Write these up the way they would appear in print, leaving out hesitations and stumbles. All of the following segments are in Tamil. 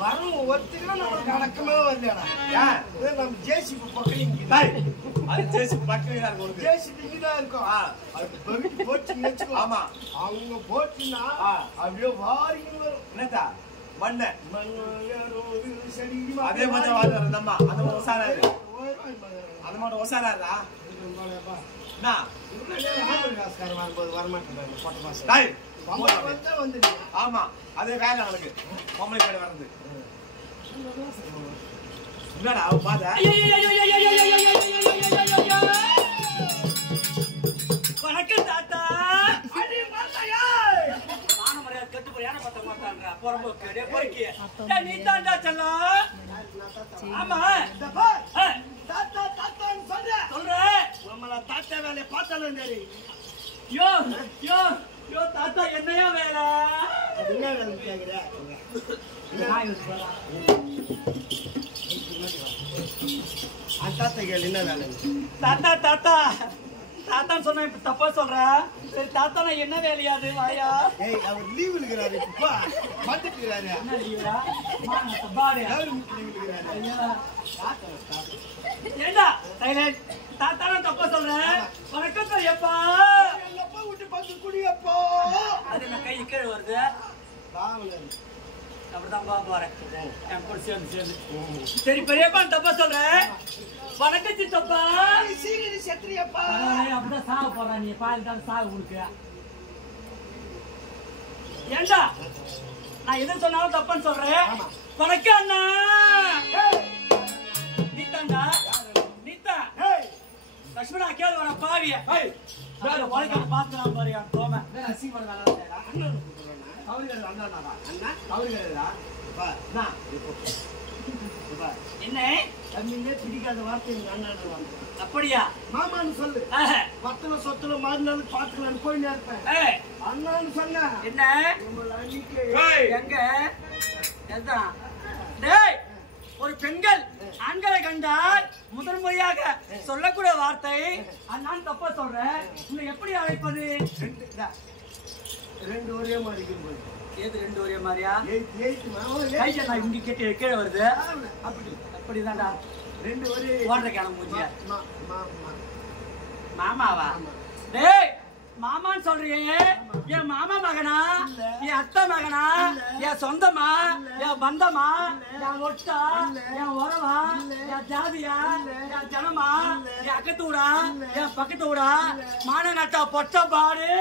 வரும் ஒத்துக்கிற நம்மளுக்கு அடக்கமே வரலடா. நம்ம ஜேசிபி பக்கம் ஜேசிபி இங்கதான் இருக்கும். அது பெருக்கி போச்சுன்னு வச்சுக்கோ. ஆமா அவங்க போச்சுன்னா அப்படியே வாரிங்க வரும். என்னதா மண்ணு செடி அதே மாதிரி அந்த மாதிரி ஒசாராரு அந்த மாதிரி ஒசாராரா ஆமா அதே வேலை அவனுக்கு பொம்பளை பேட வர்றது வணக்கம் தாத்தா. கட்டு போறியான பத்த மாட்டான்றா பொறம்போக்கு நீ தாண்டா செல்லம். ஆமா தாத்தா தாத்தான்னு சொல்றேன். நம்மள தாத்தா வேலையை பார்த்தாலும் சரி. யோ யோ யோ தாத்தா என்னையா வேலை? என்ன வேலை கேக்குற? தாத்தா கேள்வி என்ன வேலை? தாத்தா தாத்தா தாத்தான்னு சொன்ன இப்ப தப்பா சொல்ற. சரி தாத்தா நான் என்ன வேலையாது வாயா? அவர் லீவ் இருக்கிறாரு. வந்துட்டு இருக்காரு. என்ன லீவா? ஏண்டா சைலண்ட் தாத்தா தப்பா சொல்றேன். வணக்கம் எப்பா எப்பா விட்டு பத்து குடியப்பா. அது நான் கை கீழே வருது. அப்படிதான் போறேன். சரி பெரியப்பா தப்பா சொல்றேன். வணக்கம் சித்தப்பா. சீக்கிரம் செத்துறியப்பா. அப்படிதான் சாக போற நீ பால் தான் சாக உனக்கு. ஏண்டா நான் எது சொன்னாலும் தப்பான்னு சொல்றேன். வணக்கம் அண்ணா. நீத்தாண்டா நீத்தா லட்சுமணா கேள்வி வர பாவிய வழக்கம் பாத்துலாம் பாரு தோம என்ன தண்ணிலே பிடிக்காத வார்த்தை அப்படியா? மாமான்னு சொல்லு. பத்துல சொத்துல மாறினாலும் பாத்துக்கலான்னு போய் இருப்பேன். அண்ணான்னு சொன்ன என்ன எங்க டேய் ஒரு பெண்கள் ஆண்களை கண்டால் முதல் முறையாக சொல்லக்கூடிய வார்த்தை அண்ணான்னு தப்பா சொல்றேன். உன்னை எப்படி அழைப்பது? ரெண்டு ஒரே மாதிரி. ஏது ரெண்டு ஒரே மாதிரியா? இங்க கேட்டு கீழே வருது. அப்படி அப்படிதான்டா ரெண்டு ஒரே ஓடுற கிளம்ப மூஞ்சியா. மாமாவா? டேய் மாமான்னு சொல்றீங்க. என் மாமா மகனா? என் அத்தை மகனா? என் சொந்தமா? என் பந்தமா? என் ஒட்டா? என் உறவா? என் ஜாதியா? என் ஜனமா? என் அக்கத்தூடா? என் பக்கத்தூடா? மான நட்டா பொட்ட பாரு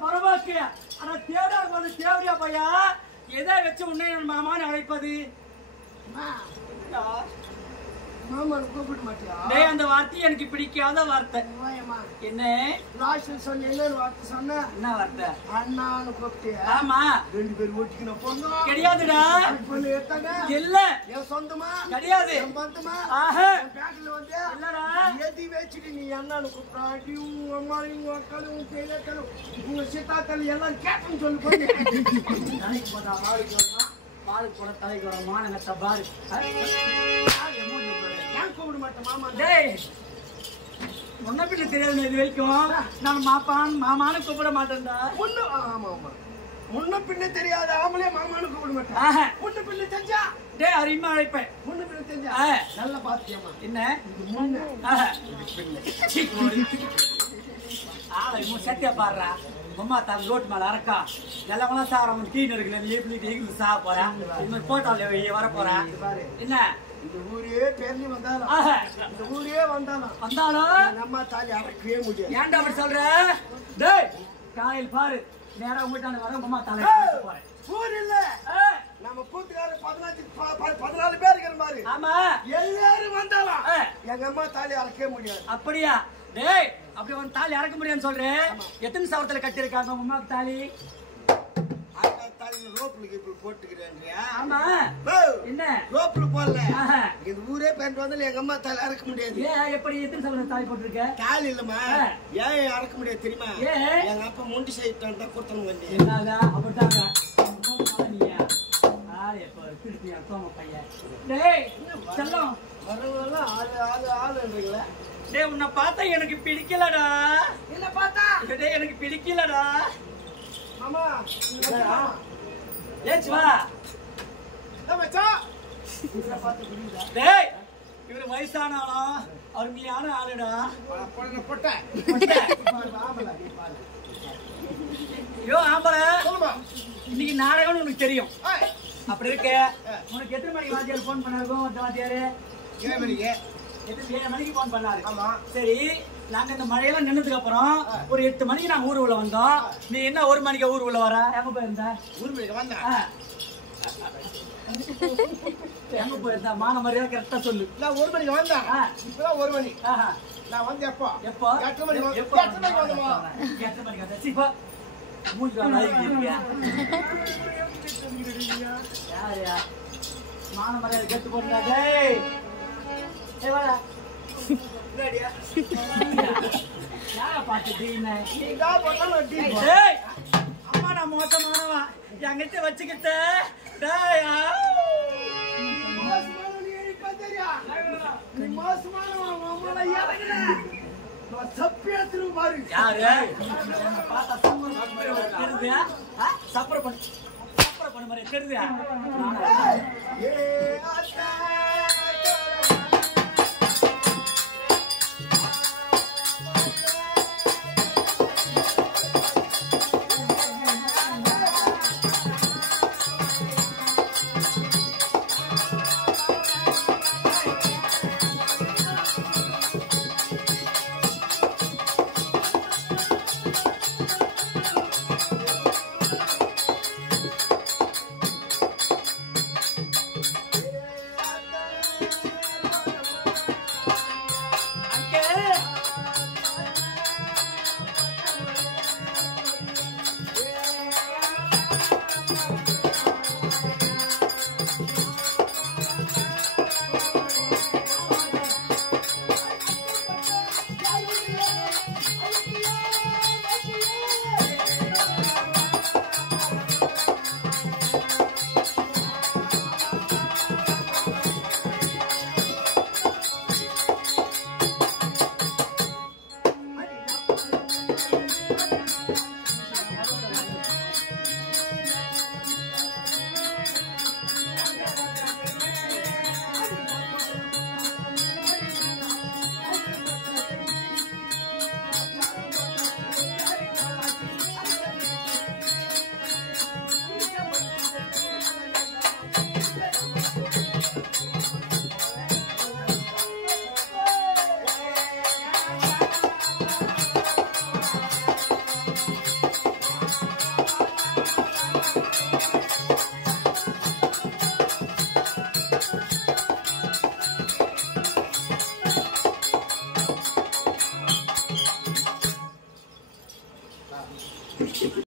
பரவாக்கு. ஆனா தேவடா வந்து தேவடியா பையா எதை வச்சு உன்னை மாமான்னு அழைப்பது? கூப்பிட மாட்டியா? அந்த வார்த்தை எனக்கு பிடிக்காத வார்த்தை. என்ன சொன்ன வார்த்தை சொன்ன என்ன வார்த்தை? அண்ணான்னு கூப்பிட்டியா? ஆமா ரெண்டு பேரும் ஓட்டிக்கணும் பொண்ணு கிடையாதுடா. பொண்ணு எடுத்தாங்க இல்ல என் சொந்தமா கிடையாது. என் பந்தமா பேக்கல வந்து இல்லடா ஏத்தி வச்சுட்டு நீ அண்ணான்னு கூப்பிடாடி உங்க அம்மாவும் உங்க அக்காலும் உங்க பேரக்காலும் உங்க சித்தாக்கள் எல்லாம் கேட்டன்னு சொல்லி போய் நாளைக்கு போட்டா பாலுக்கு போட தலைக்கு வர மானங்கட்ட பாரு கூப்பிட மாட்டேன் மாமா. டேய் முன்ன பின்ன தெரியாது இது வரைக்கும் நான் மாமான்னு கூப்பிட மாட்டேன்டா. ஆமா ஆமா முன்ன பின்ன தெரியாத ஆம்பளே மாமான்னு கூப்பிட மாட்டேன். முன்ன பின்ன தெரிஞ்சா டேய் அருமையா அழைப்பேன். முன்ன பின்ன தெரிஞ்சா நல்லா பாத்தியம்மா. என்ன சத்தியா பாடுறா அம்மா தான் ரோட்டு மேல அரக்கா எல்லாம் சார் கீழே இருக்கு சாக போறேன். இந்த மாதிரி போட்டோல வர போறேன். என்ன இந்த ஊரே பேர்லி வந்தாலும் இந்த ஊரே வந்தாலும் நம்ம தாலி அறக்கவே முடியாது. ஏன்டா அப்படி சொல்ற? டேய் காலையில் பாரு நேரம் உங்கள்கிட்ட வர அம்மா தாலி போறேன். ஊர் இல்ல நம்ம கூத்துக்கார 14 பேர் இருக்கிற மாதிரி. ஆமா எல்லாரும் வந்தாலும் எங்க அம்மா தாலி அறக்கவே முடியாது. அப்படியா? டேய் அப்படி வந்து தாலி அறக்க முடியாதுன்னு சொல்றேன். எத்தனை சவரத்துல கட்டிருக்காங்க அம்மாவுக்கு தாலி? ரோப்ல போட்டுக்கிறேன். ஆமா என்ன ரோப்ல போடல இந்த ஊரே பேண்ட் வந்தாலும் எங்க அம்மா தாலி அறக்க முடியாது. எப்படி எத்தனை சவரத்துல தாலி போட்டிருக்க? தாலி இல்லம்மா ஏன் அறக்க முடியாது தெரியுமா? எங்க அப்பா முண்டி சைட்டு தான் கொடுத்தணும் வந்து அப்படித்தாங்க ஆளு எப்ப திருப்பி தோம பையன் டேய் செல்லம் வரவெல்லாம் ஆளுன்றீங்களா? டேய் உன்னை பார்த்தா எனக்கு பிடிக்கலடா. என்ன பார்த்தா? டேய் எனக்கு பிடிக்கலடா. மாமா ஏச்சு வா. மச்சான் இவரை பார்த்து புரியுதா? டேய் இவரு வயசானாலும் அருமையான ஆளுடா. பொட்டை ஆம்பளை நீ பாரு. ஐயோ ஆம்பளை சொல்லுமா இன்னைக்கு நாடகம்னு உனக்கு தெரியும். ஏய் அப்படி இருக்கு. உனக்கு எத்தனை மணிக்கு வாத்தியார் போன் பண்ணாருக்கும் அந்த வாத்தியாரு? 7 மணிக்கு. 7 மணிக்கு போன் பண்ணாரு. ஆமா. சரி நாங்க இந்த மழையெல்லாம் நின்னதுக்கு அப்புறம் ஒரு 8 மணிக்கு நாங்க ஊர் உள்ள வந்தோம். நீ என்ன 1 மணிக்கு ஊர் உள்ள வர? எங்க போயிருந்த? 1 மணிக்கு வந்தேன். எங்க போயிருந்தா மான மரியாதை கரெக்டா சொல்லு. நான் 1 மணிக்கு வந்தேன். இப்பதான் 1 மணி. நான் வந்து எப்போ? 8 மணிக்கு வந்து 8 மணிக்கு வந்தோமா? 8 மணிக்கு வந்தா சீப்பா மூஞ்சி வாங்கி இருக்கியா? யாரையா மான மரியாதை கெட்டு போடுறா? டேய் ஏய் வாடா. ரெடியா? யாரை பார்த்துட்டு என்ன? நீங்க போட்டாலும் டீ போ. டேய் அம்மா நான் மோசமானவா என்கிட்ட வச்சுக்கிட்ட. டேய் மாசுமானவனே இப்ப தெரியா? நீ மாசுமானவன் உங்களை இறங்குன. நான் சப்பியாத்துரு பாரு. யாரு? என்ன பார்த்தா தெரியுதா? சப்பர பண்ணு மாதிரி தெரியுதா? ஏ ஆத்தா